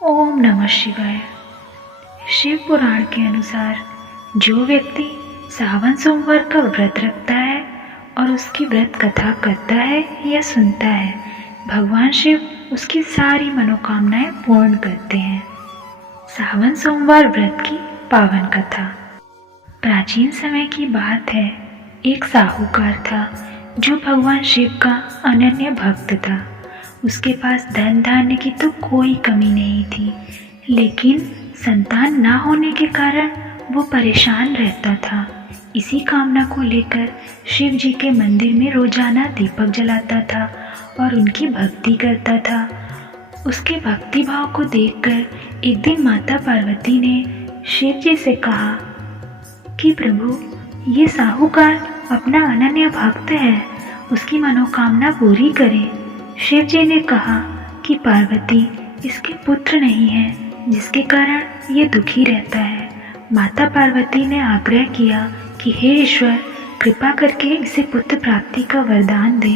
ओम नमः शिवाय। शिव पुराण के अनुसार जो व्यक्ति सावन सोमवार का व्रत रखता है और उसकी व्रत कथा करता है या सुनता है, भगवान शिव उसकी सारी मनोकामनाएं पूर्ण करते हैं। सावन सोमवार व्रत की पावन कथा। प्राचीन समय की बात है। एक साहूकार था जो भगवान शिव का अनन्य भक्त था। उसके पास धन धान्य की तो कोई कमी नहीं थी, लेकिन संतान ना होने के कारण वो परेशान रहता था। इसी कामना को लेकर शिव जी के मंदिर में रोजाना दीपक जलाता था और उनकी भक्ति करता था। उसके भक्ति भाव को देखकर एक दिन माता पार्वती ने शिव जी से कहा कि प्रभु, ये साहूकार अपना अनन्य भक्त है, उसकी मनोकामना पूरी करें। शिव जी ने कहा कि पार्वती, इसके पुत्र नहीं है, जिसके कारण ये दुखी रहता है। माता पार्वती ने आग्रह किया कि हे ईश्वर, कृपा करके इसे पुत्र प्राप्ति का वरदान दे।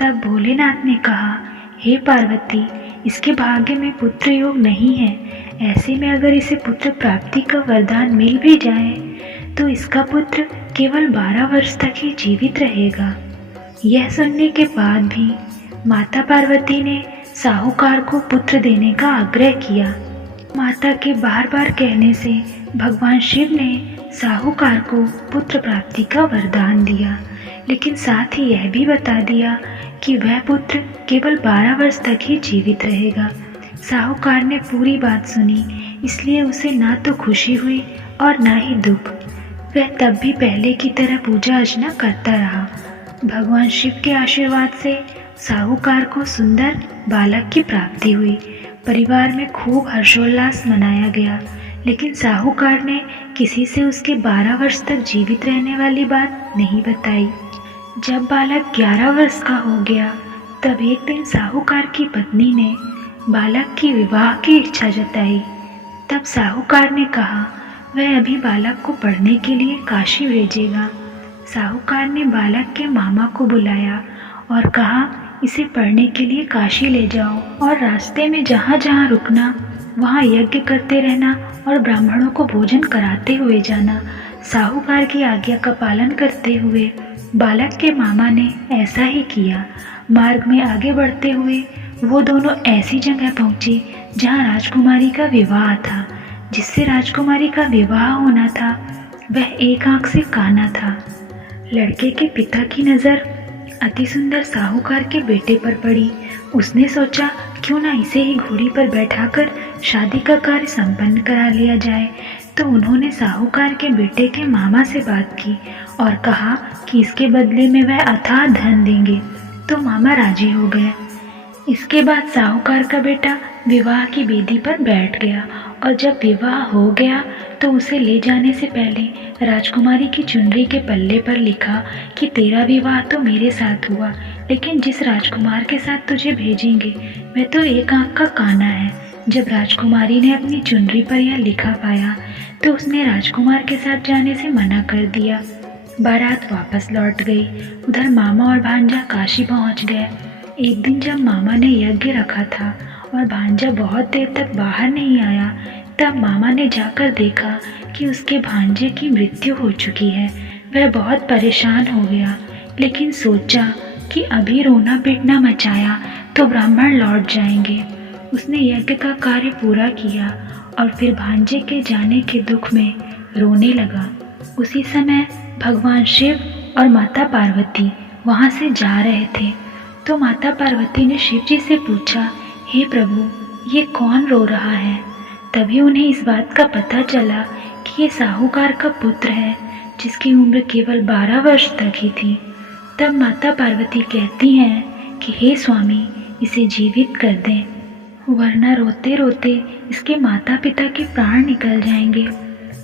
तब भोलेनाथ ने कहा, हे पार्वती, इसके भाग्य में पुत्र योग नहीं है। ऐसे में अगर इसे पुत्र प्राप्ति का वरदान मिल भी जाए तो इसका पुत्र केवल 12 वर्ष तक ही जीवित रहेगा। यह सुनने के बाद भी माता पार्वती ने साहूकार को पुत्र देने का आग्रह किया। माता के बार बार कहने से भगवान शिव ने साहूकार को पुत्र प्राप्ति का वरदान दिया, लेकिन साथ ही यह भी बता दिया कि वह पुत्र केवल 12 वर्ष तक ही जीवित रहेगा। साहूकार ने पूरी बात सुनी, इसलिए उसे ना तो खुशी हुई और ना ही दुख। वह तब भी पहले की तरह पूजा अर्चना करता रहा। भगवान शिव के आशीर्वाद से साहूकार को सुंदर बालक की प्राप्ति हुई। परिवार में खूब हर्षोल्लास मनाया गया, लेकिन साहूकार ने किसी से उसके 12 वर्ष तक जीवित रहने वाली बात नहीं बताई। जब बालक 11 वर्ष का हो गया, तब एक दिन साहूकार की पत्नी ने बालक की विवाह की इच्छा जताई। तब साहूकार ने कहा वह अभी बालक को पढ़ने के लिए काशी भेजेगा। साहूकार ने बालक के मामा को बुलाया और कहा, इसे पढ़ने के लिए काशी ले जाओ और रास्ते में जहाँ जहाँ रुकना वहाँ यज्ञ करते रहना और ब्राह्मणों को भोजन कराते हुए जाना। साहूकार की आज्ञा का पालन करते हुए बालक के मामा ने ऐसा ही किया। मार्ग में आगे बढ़ते हुए वो दोनों ऐसी जगह पहुँचे जहाँ राजकुमारी का विवाह था। जिससे राजकुमारी का विवाह होना था वह एक आंख से काना था। लड़के के पिता की नज़र अति सुंदर साहूकार के बेटे पर पड़ी। उसने सोचा क्यों ना इसे ही घोड़ी पर बैठाकर शादी का कार्य संपन्न करा लिया जाए। तो उन्होंने साहूकार के बेटे के मामा से बात की और कहा कि इसके बदले में वह अथाह धन देंगे। तो मामा राजी हो गए। इसके बाद साहूकार का बेटा विवाह की बेदी पर बैठ गया और जब विवाह हो गया तो उसे ले जाने से पहले राजकुमारी की चुनरी के पल्ले पर लिखा कि तेरा विवाह तो मेरे साथ हुआ, लेकिन जिस राजकुमार के साथ तुझे भेजेंगे वह तो एक आंख का काना है। जब राजकुमारी ने अपनी चुनरी पर यह लिखा पाया तो उसने राजकुमार के साथ जाने से मना कर दिया। बारात वापस लौट गई। उधर मामा और भांजा काशी पहुंच गए। एक दिन जब मामा ने यज्ञ रखा था और भांजा बहुत देर तक बाहर नहीं आया, तब मामा ने जाकर देखा कि उसके भांजे की मृत्यु हो चुकी है। वह बहुत परेशान हो गया, लेकिन सोचा कि अभी रोना पीटना मचाया तो ब्राह्मण लौट जाएंगे। उसने यज्ञ का कार्य पूरा किया और फिर भांजे के जाने के दुख में रोने लगा। उसी समय भगवान शिव और माता पार्वती वहाँ से जा रहे थे। तो माता पार्वती ने शिव जी से पूछा, हे प्रभु, ये कौन रो रहा है? तभी उन्हें इस बात का पता चला कि ये साहूकार का पुत्र है, जिसकी उम्र केवल 12 वर्ष तक ही थी। तब माता पार्वती कहती हैं कि हे स्वामी, इसे जीवित कर दें, वरना रोते रोते इसके माता पिता के प्राण निकल जाएंगे।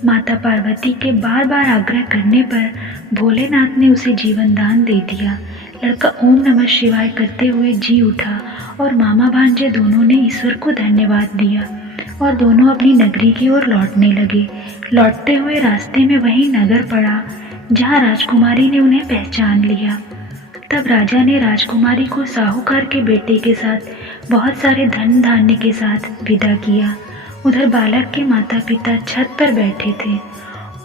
माता पार्वती के बार बार आग्रह करने पर भोलेनाथ ने उसे जीवन दान दे दिया। लड़का ओम नमः शिवाय करते हुए जी उठा और मामा भांजे दोनों ने ईश्वर को धन्यवाद दिया और दोनों अपनी नगरी की ओर लौटने लगे। लौटते हुए रास्ते में वही नगर पड़ा जहाँ राजकुमारी ने उन्हें पहचान लिया। तब राजा ने राजकुमारी को साहूकार के बेटे के साथ बहुत सारे धन धान्य के साथ विदा किया। उधर बालक के माता पिता छत पर बैठे थे।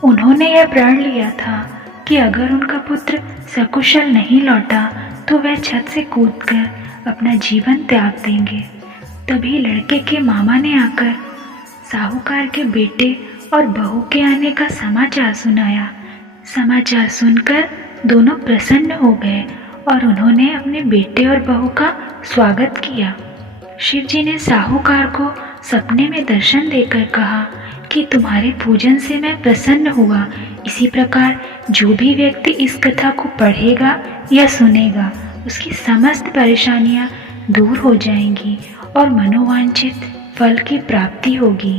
उन्होंने यह प्रण लिया था कि अगर उनका पुत्र सकुशल नहीं लौटा तो वह छत से कूदकर अपना जीवन त्याग देंगे। तभी लड़के के मामा ने आकर साहूकार के बेटे और बहू के आने का समाचार सुनाया। समाचार सुनकर दोनों प्रसन्न हो गए और उन्होंने अपने बेटे और बहू का स्वागत किया। शिव जी ने साहूकार को सपने में दर्शन देकर कहा कि तुम्हारे पूजन से मैं प्रसन्न हुआ। इसी प्रकार जो भी व्यक्ति इस कथा को पढ़ेगा या सुनेगा उसकी समस्त परेशानियां दूर हो जाएंगी और मनोवांछित फल की प्राप्ति होगी।